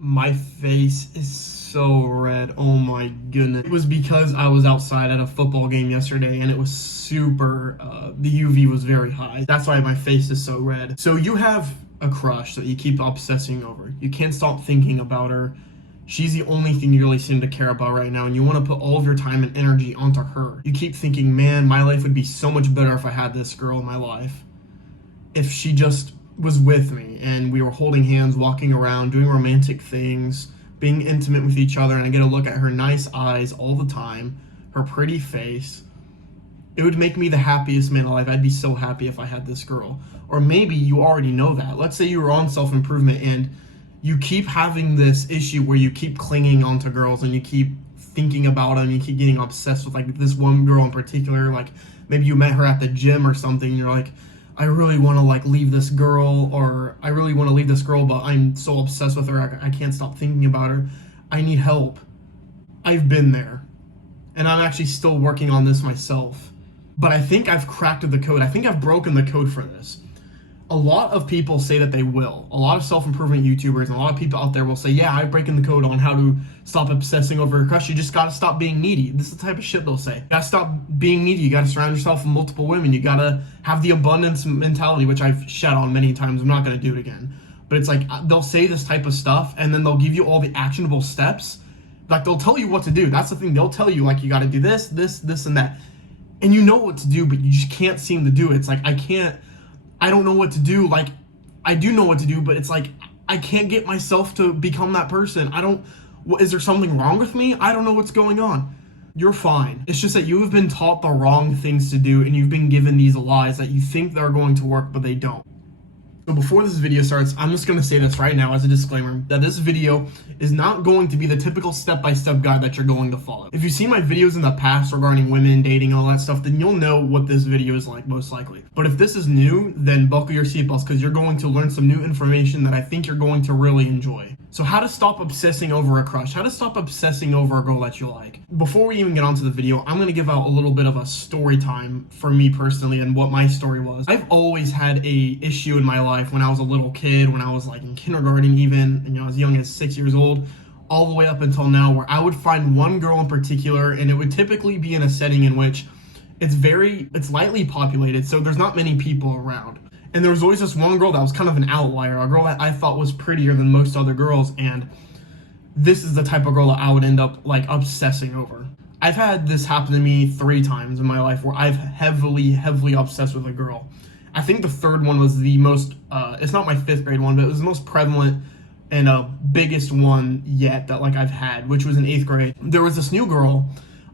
My face is so red. Oh my goodness. It was because I was outside at a football game yesterday and it was super, the UV was very high. That's why my face is so red. So you have a crush that you keep obsessing over. You can't stop thinking about her. She's the only thing you really seem to care about right now, and you want to put all of your time and energy onto her. You keep thinking, man, my life would be so much better if I had this girl in my life. If she just was with me and we were holding hands, walking around, doing romantic things, being intimate with each other, and I get to look at her nice eyes all the time, her pretty face, it would make me the happiest man alive. I'd be so happy if I had this girl. Or maybe you already know that. Let's say you were on self-improvement and you keep having this issue where you keep clinging onto girls and you keep thinking about them, you keep getting obsessed with like this one girl in particular. Like maybe you met her at the gym or something and you're like, I really want to like leave this girl, or I really want to leave this girl, but I'm so obsessed with her, I can't stop thinking about her. I need help. I've been there, and I'm actually still working on this myself. But I think I've cracked the code. I think I've broken the code for this. A lot of people say that they will. A lot of self-improvement YouTubers and a lot of people out there will say, yeah, I've broken the code on how to stop obsessing over a crush. You just gotta stop being needy. This is the type of shit they'll say. You gotta stop being needy. You gotta surround yourself with multiple women. You gotta have the abundance mentality, which I've shat on many times. I'm not gonna do it again. But it's like, they'll say this type of stuff and then they'll give you all the actionable steps. Like, they'll tell you what to do. That's the thing. They'll tell you, like, you gotta do this, this, this, and that. And you know what to do, but you just can't seem to do it. It's like, I don't know what to do. Like, I do know what to do, but it's like, I can't get myself to become that person. Is there something wrong with me? I don't know what's going on. You're fine. It's just that you have been taught the wrong things to do and you've been given these lies that you think they're going to work, but they don't. So before this video starts, I'm just going to say this right now as a disclaimer, that this video is not going to be the typical step-by-step guide that you're going to follow. If you've seen my videos in the past regarding women, dating, all that stuff, then you'll know what this video is like, most likely. But if this is new, then buckle your seatbelts because you're going to learn some new information that I think you're going to really enjoy. So how to stop obsessing over a crush, how to stop obsessing over a girl that you like. Before we even get onto the video, I'm going to give out a little bit of a story time for me personally and what my story was. I've always had a issue in my life when I was a little kid, when I was like in kindergarten even, and as young as 6 years old, all the way up until now, where I would find one girl in particular, and it would typically be in a setting in which it's lightly populated, so there's not many people around. And there was always this one girl that was kind of an outlier, a girl that I thought was prettier than most other girls, and this is the type of girl that I would end up like obsessing over. I've had this happen to me 3 times in my life where I've heavily obsessed with a girl. I think the third one was the most, it's not my 5th grade one, but it was the most prevalent and biggest one yet that like I've had, which was in 8th grade. There was this new girl.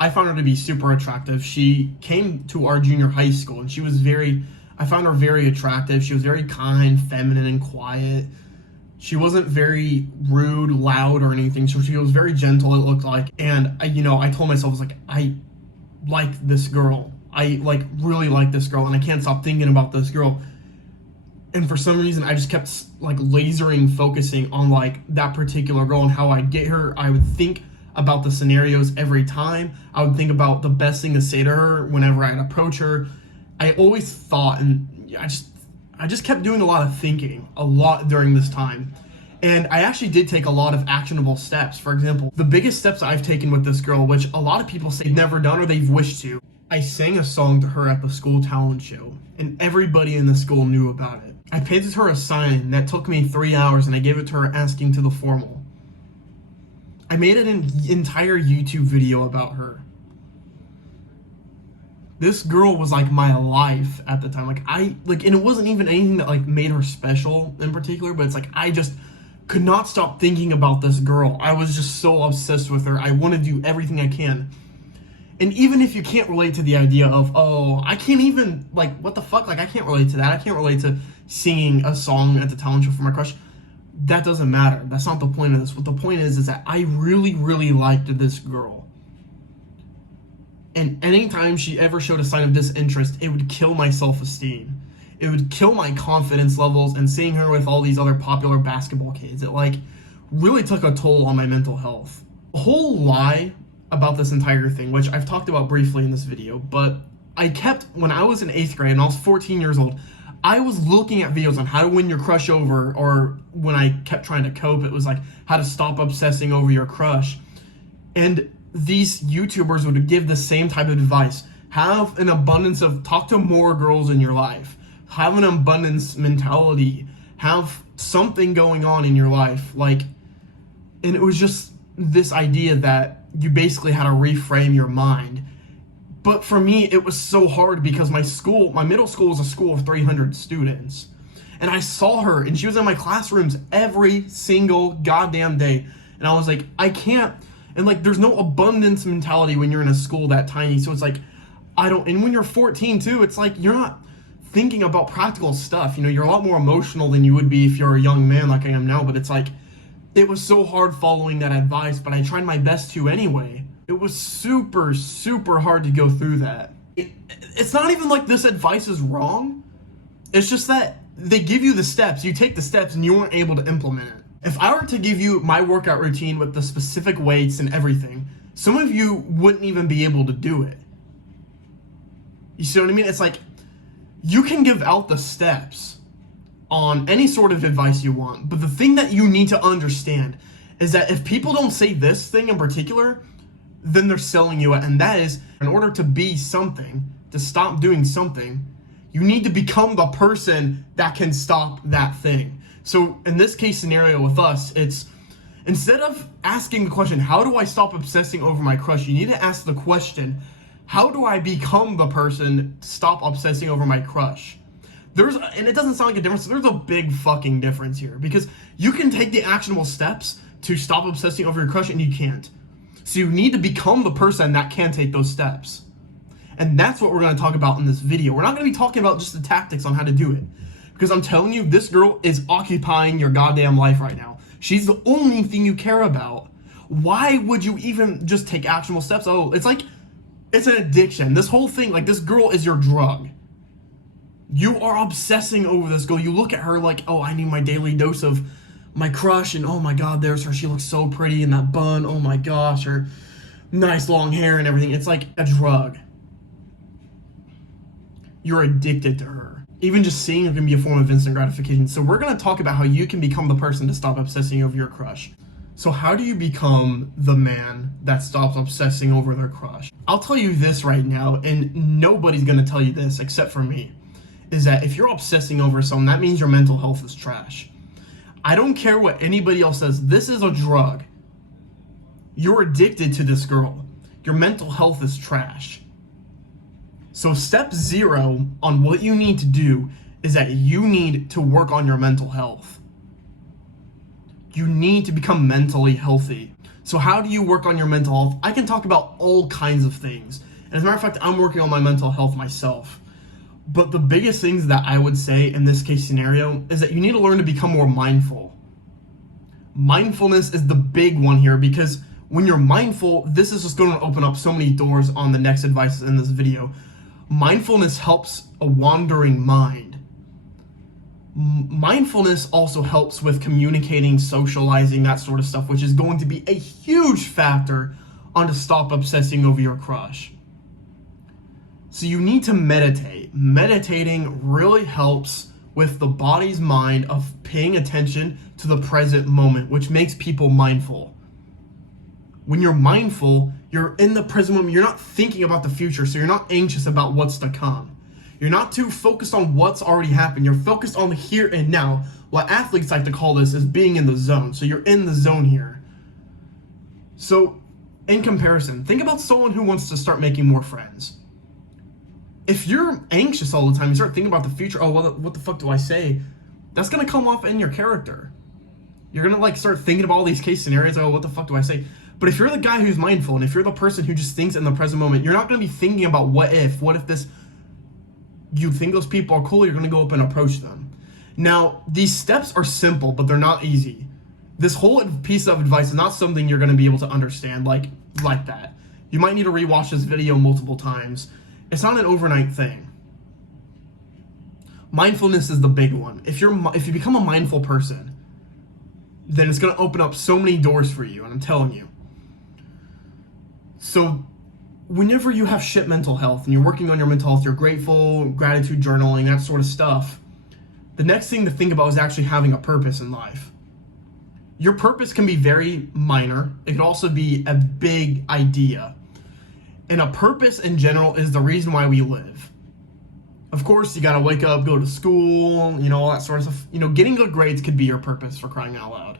I found her to be super attractive. She came to our junior high school and I found her very attractive. She was very kind, feminine, and quiet. She wasn't very rude, loud, or anything. So she was very gentle, it looked like. And I told myself, I was like, I like this girl. I like really like this girl, and I can't stop thinking about this girl. And for some reason, I just kept like lasering, focusing on like that particular girl and how I'd get her. I would think about the scenarios every time. I would think about the best thing to say to her whenever I'd approach her. I always thought, and I just kept doing a lot of thinking, a lot during this time. And I actually did take a lot of actionable steps. For example, the biggest steps I've taken with this girl, which a lot of people say they've never done or they've wished to, I sang a song to her at the school talent show, and everybody in the school knew about it. I painted her a sign that took me 3 hours, and I gave it to her asking to the formal. I made an entire YouTube video about her. This girl was like my life at the time. And it wasn't even anything that like made her special in particular, but it's like I just could not stop thinking about this girl. I was just so obsessed with her. I want to do everything I can. And even if you can't relate to the idea of, oh, I can't even, like, what the fuck? Like, I can't relate to that. I can't relate to singing a song at the talent show for my crush. That doesn't matter. That's not the point of this. What the point is that I really liked this girl. And anytime she ever showed a sign of disinterest, it would kill my self-esteem. It would kill my confidence levels, and seeing her with all these other popular basketball kids, it like really took a toll on my mental health. The whole lie about this entire thing, which I've talked about briefly in this video, but when I was in 8th grade and I was 14 years old, I was looking at videos on how to win your crush over, or when I kept trying to cope, it was like how to stop obsessing over your crush. And these YouTubers would give the same type of advice. Have an abundance of, talk to more girls in your life. Have an abundance mentality. Have something going on in your life. Like, and it was just this idea that you basically had to reframe your mind. But for me, it was so hard because my middle school was a school of 300 students. And I saw her, and she was in my classrooms every single goddamn day. And I was like, I can't. And like, there's no abundance mentality when you're in a school that tiny. So it's like, and when you're 14 too, it's like, you're not thinking about practical stuff. You know, you're a lot more emotional than you would be if you're a young man like I am now. But it's like, it was so hard following that advice, but I tried my best to anyway. It was super, super hard to go through that. It's not even like this advice is wrong. It's just that they give you the steps. You take the steps and you weren't able to implement it. If I were to give you my workout routine with the specific weights and everything, some of you wouldn't even be able to do it. You see what I mean? It's like, you can give out the steps on any sort of advice you want, but the thing that you need to understand is that if people don't say this thing in particular, then they're selling you it. And that is, in order to be something, to stop doing something, you need to become the person that can stop that thing. So in this case scenario with us, it's, instead of asking the question, how do I stop obsessing over my crush? You need to ask the question, how do I become the person to stop obsessing over my crush? And it doesn't sound like a difference, there's a big fucking difference here, because you can take the actionable steps to stop obsessing over your crush and you can't. So you need to become the person that can take those steps. And that's what we're going to talk about in this video. We're not going to be talking about just the tactics on how to do it, because I'm telling you, this girl is occupying your goddamn life right now. She's the only thing you care about. Why would you even just take actionable steps? Oh, it's like, it's an addiction. This whole thing, like, this girl is your drug. You are obsessing over this girl. You look at her like, oh, I need my daily dose of my crush, and oh my god, there's her. She looks so pretty in that bun. Oh my gosh, her nice long hair and everything. It's like a drug. You're addicted to her. Even just seeing her can be a form of instant gratification. So we're going to talk about how you can become the person to stop obsessing over your crush. So how do you become the man that stops obsessing over their crush? I'll tell you this right now, and nobody's going to tell you this except for me, is that if you're obsessing over someone, that means your mental health is trash. I don't care what anybody else says. This is a drug. You're addicted to this girl. Your mental health is trash. So step 0 on what you need to do is that you need to work on your mental health. You need to become mentally healthy. So how do you work on your mental health? I can talk about all kinds of things. And as a matter of fact, I'm working on my mental health myself. But the biggest things that I would say in this case scenario is that you need to learn to become more mindful. Mindfulness is the big one here, because when you're mindful, this is just going to open up so many doors on the next advice in this video. Mindfulness helps a wandering mind. Mindfulness also helps with communicating, socializing, that sort of stuff, which is going to be a huge factor on to stop obsessing over your crush. So you need to meditate. Meditating really helps with the body's mind of paying attention to the present moment, which makes people mindful. When you're mindful, you're in the present moment. You're not thinking about the future, so you're not anxious about what's to come. You're not too focused on what's already happened. You're focused on the here and now. What athletes like to call this is being in the zone. So you're in the zone here. So in comparison, think about someone who wants to start making more friends. If you're anxious all the time, you start thinking about the future, oh, what the fuck do I say? That's going to come off in your character. You're going to like start thinking about all these case scenarios, oh, what the fuck do I say? But if you're the guy who's mindful, and if you're the person who just thinks in the present moment, you're not going to be thinking about what if this, you think those people are cool, you're going to go up and approach them. Now, these steps are simple, but they're not easy. This whole piece of advice is not something you're going to be able to understand like that. You might need to rewatch this video multiple times. It's not an overnight thing. Mindfulness is the big one. If you become a mindful person, then it's going to open up so many doors for you, and I'm telling you. So whenever you have shit mental health and you're working on your mental health, you're grateful, gratitude journaling, that sort of stuff, The next thing to think about is actually having a purpose in life. Your purpose can be very minor. It could also be a big idea. And a purpose in general is the reason why we live. Of course, you gotta wake up, go to school, all that sort of stuff. Getting good grades could be your purpose, for crying out loud.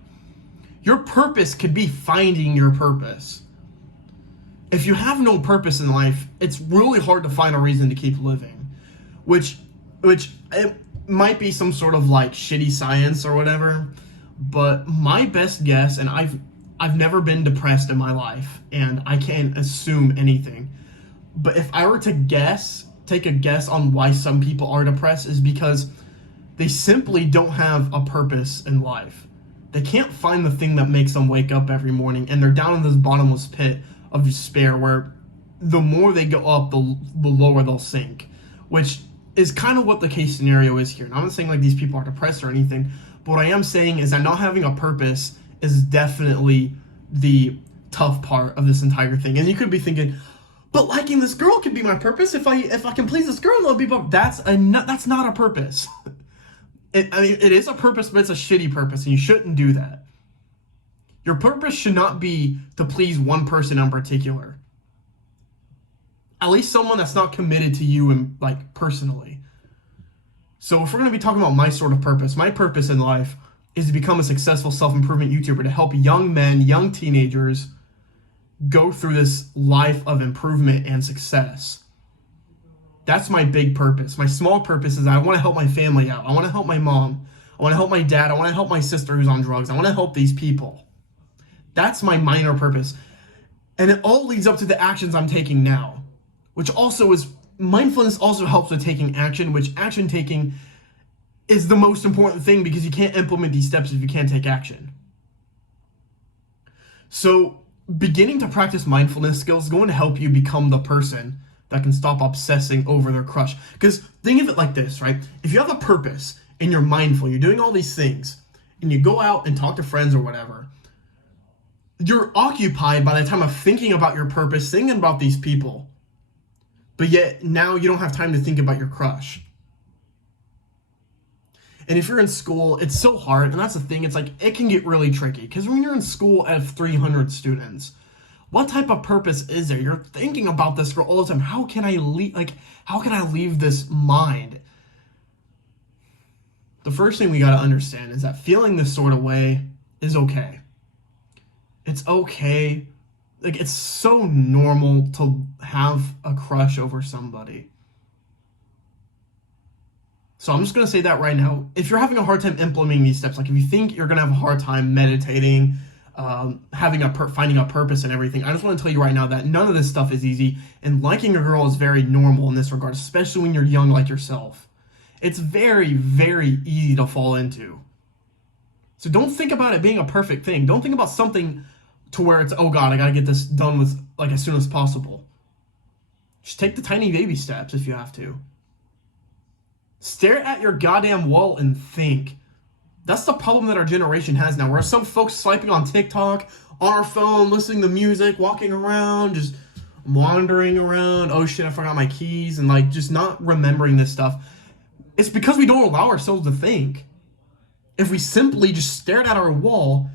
Your purpose could be finding your purpose. If you have no purpose in life, it's really hard to find a reason to keep living. Which it might be some sort of like shitty science or whatever, but my best guess, and I've never been depressed in my life, and I can't assume anything. But if I were to take a guess on why some people are depressed, is because they simply don't have a purpose in life. They can't find the thing that makes them wake up every morning, and they're down in this bottomless pit of despair where the more they go up, the lower they'll sink, which is kind of what the case scenario is here. And I'm not saying like these people are depressed or anything, but what I am saying is that not having a purpose is definitely the tough part of this entire thing. And you could be thinking, but liking this girl could be my purpose. If I can please this girl, that'll be. That's not a purpose. It is a purpose, but it's a shitty purpose, and you shouldn't do that. Your purpose should not be to please one person in particular. At least someone that's not committed to you and like personally. So if we're going to be talking about my sort of purpose, my purpose in life is to become a successful self-improvement YouTuber to help young men, young teenagers go through this life of improvement and success. That's my big purpose. My small purpose is I want to help my family out. I want to help my mom. I want to help my dad. I want to help my sister who's on drugs. I want to help these people. That's my minor purpose. And it all leads up to the actions I'm taking now, which also is, mindfulness also helps with taking action, which action taking is the most important thing because you can't implement these steps if you can't take action. So beginning to practice mindfulness skills is going to help you become the person that can stop obsessing over their crush. Because think of it like this, right? If you have a purpose and you're mindful, you're doing all these things, and you go out and talk to friends or whatever, you're occupied by the time of thinking about your purpose, thinking about these people. But yet now you don't have time to think about your crush. And if you're in school, it's so hard, and that's the thing, it's like, it can get really tricky, because when you're in school at 300 students, what type of purpose is there? You're thinking about this girl all the time. How can I leave this mind? The first thing we got to understand is that feeling this sort of way is okay. It's okay. Like, it's so normal to have a crush over somebody. So I'm just going to say that right now. If you're having a hard time implementing these steps, like if you think you're going to have a hard time meditating, finding a purpose and everything, I just want to tell you right now that none of this stuff is easy, and liking a girl is very normal in this regard, especially when you're young like yourself. It's very, very easy to fall into. So don't think about it being a perfect thing. Don't think about something to where it's, oh God, I gotta get this done with like as soon as possible. Just take the tiny baby steps if you have to. Stare at your goddamn wall and think. That's the problem that our generation has now. We're some folks swiping on TikTok, on our phone, listening to music, walking around, just wandering around. Oh shit, I forgot my keys, and like just not remembering this stuff. It's because we don't allow ourselves to think. If we simply just stared at our wall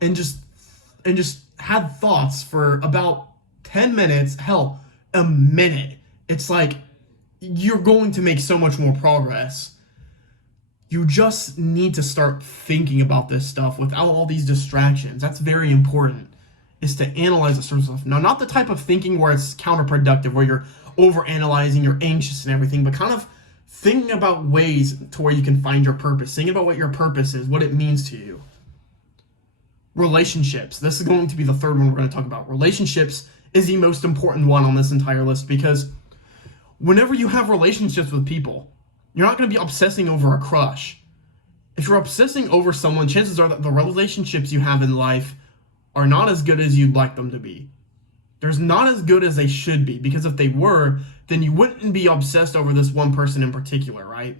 and just had thoughts for about 10 minutes, hell, a minute, it's like you're going to make so much more progress. You just need to start thinking about this stuff without all these distractions. That's very important, is to analyze this sort of stuff. Now, not the type of thinking where it's counterproductive, where you're overanalyzing, you're anxious and everything, but kind of thinking about ways to where you can find your purpose. Thinking about what your purpose is, what it means to you. Relationships. This is going to be the third one we're going to talk about. Relationships is the most important one on this entire list, because whenever you have relationships with people, you're not going to be obsessing over a crush. If you're obsessing over someone, chances are that the relationships you have in life are not as good as you'd like them to be. They're not as good as they should be, because if they were, then you wouldn't be obsessed over this one person in particular, right?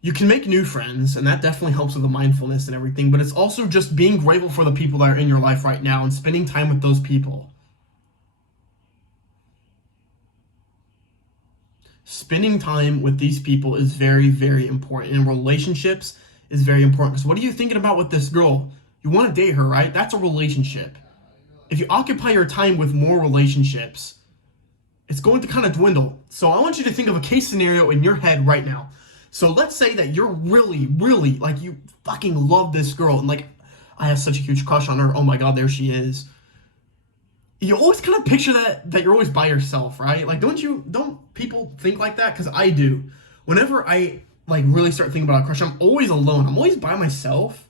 You can make new friends, and that definitely helps with the mindfulness and everything, but it's also just being grateful for the people that are in your life right now and spending time with those people. spending time with these people is very, very important. And relationships is very important. Because what are you thinking about with this girl? You want to date her, right? That's a relationship. If you occupy your time with more relationships, it's going to kind of dwindle. So I want you to think of a case scenario in your head right now. So let's say that you're really, really, like, you fucking love this girl. And, like, I have such a huge crush on her. Oh, my God, there she is. You always kind of picture that you're always by yourself, right? Like, don't people think like that? Because I do. Whenever I, like, really start thinking about a crush, I'm always alone. I'm always by myself.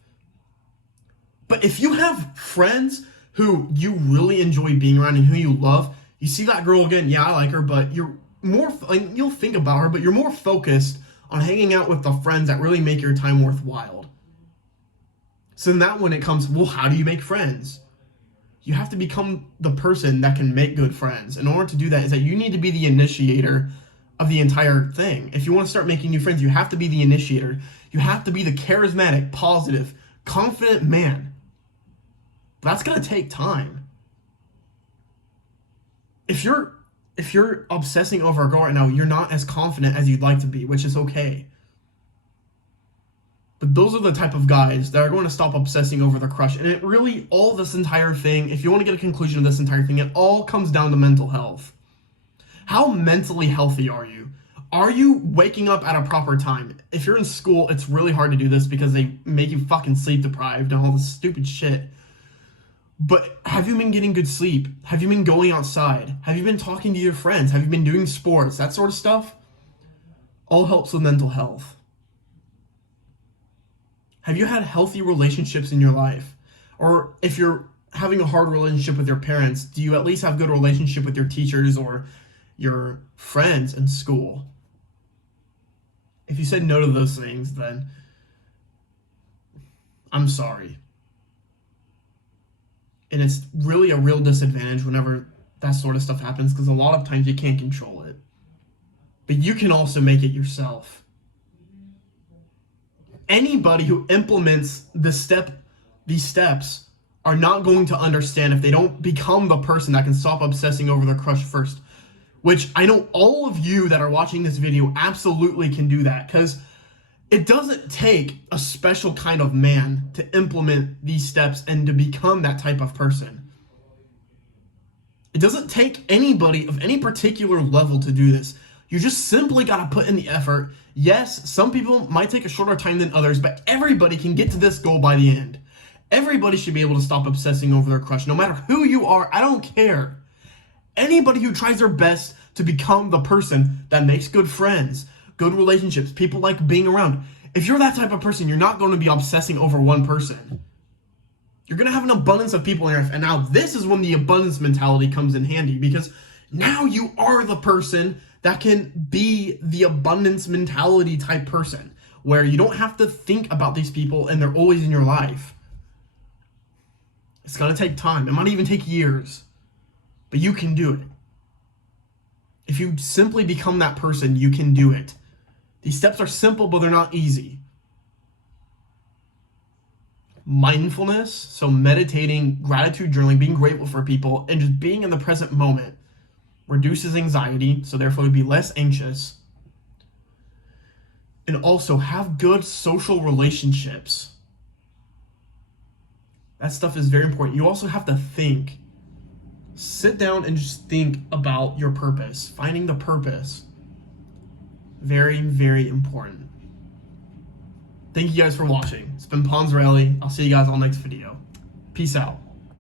But if you have friends who you really enjoy being around and who you love, you see that girl again, yeah, I like her, but you're more, like, you'll think about her, but you're more focused on hanging out with the friends that really make your time worthwhile. So then that when it comes, well, how do you make friends? You have to become the person that can make good friends. In order to do that is that you need to be the initiator of the entire thing. If you want to start making new friends, you have to be the initiator. You have to be the charismatic, positive, confident man. But that's going to take time. If you're obsessing over a girl right now, you're not as confident as you'd like to be, which is okay. But those are the type of guys that are going to stop obsessing over the crush. And it really, all this entire thing, if you want to get a conclusion of this entire thing, it all comes down to mental health. How mentally healthy are you? Are you waking up at a proper time? If you're in school, it's really hard to do this because they make you fucking sleep deprived and all this stupid shit. But have you been getting good sleep? Have you been going outside? Have you been talking to your friends? Have you been doing sports? That sort of stuff all helps with mental health. Have you had healthy relationships in your life? Or if you're having a hard relationship with your parents, do you at least have good relationship with your teachers or your friends in school? If you said no to those things, then I'm sorry. And it's really a real disadvantage whenever that sort of stuff happens because a lot of times you can't control it. But you can also make it yourself. Anybody who implements these steps are not going to understand if they don't become the person that can stop obsessing over their crush first. Which I know all of you that are watching this video absolutely can do that because it doesn't take a special kind of man to implement these steps and to become that type of person. It doesn't take anybody of any particular level to do this. You just simply got to put in the effort. Yes, some people might take a shorter time than others, but everybody can get to this goal by the end. Everybody should be able to stop obsessing over their crush, no matter who you are. I don't care. Anybody who tries their best to become the person that makes good friends, good relationships, people like being around. If you're that type of person, you're not going to be obsessing over one person. You're going to have an abundance of people in your life. And now this is when the abundance mentality comes in handy because now you are the person that can be the abundance mentality type person where you don't have to think about these people and they're always in your life. It's going to take time. It might even take years, but you can do it. If you simply become that person, you can do it. These steps are simple, but they're not easy. Mindfulness, so meditating, gratitude journaling, being grateful for people, and just being in the present moment reduces anxiety, so therefore you'll be less anxious. And also have good social relationships. That stuff is very important. You also have to think. Sit down and just think about your purpose. Finding the purpose. Very, very important. Thank you guys for watching. It's been Ponzarelli. I'll see you guys on the next video. Peace out.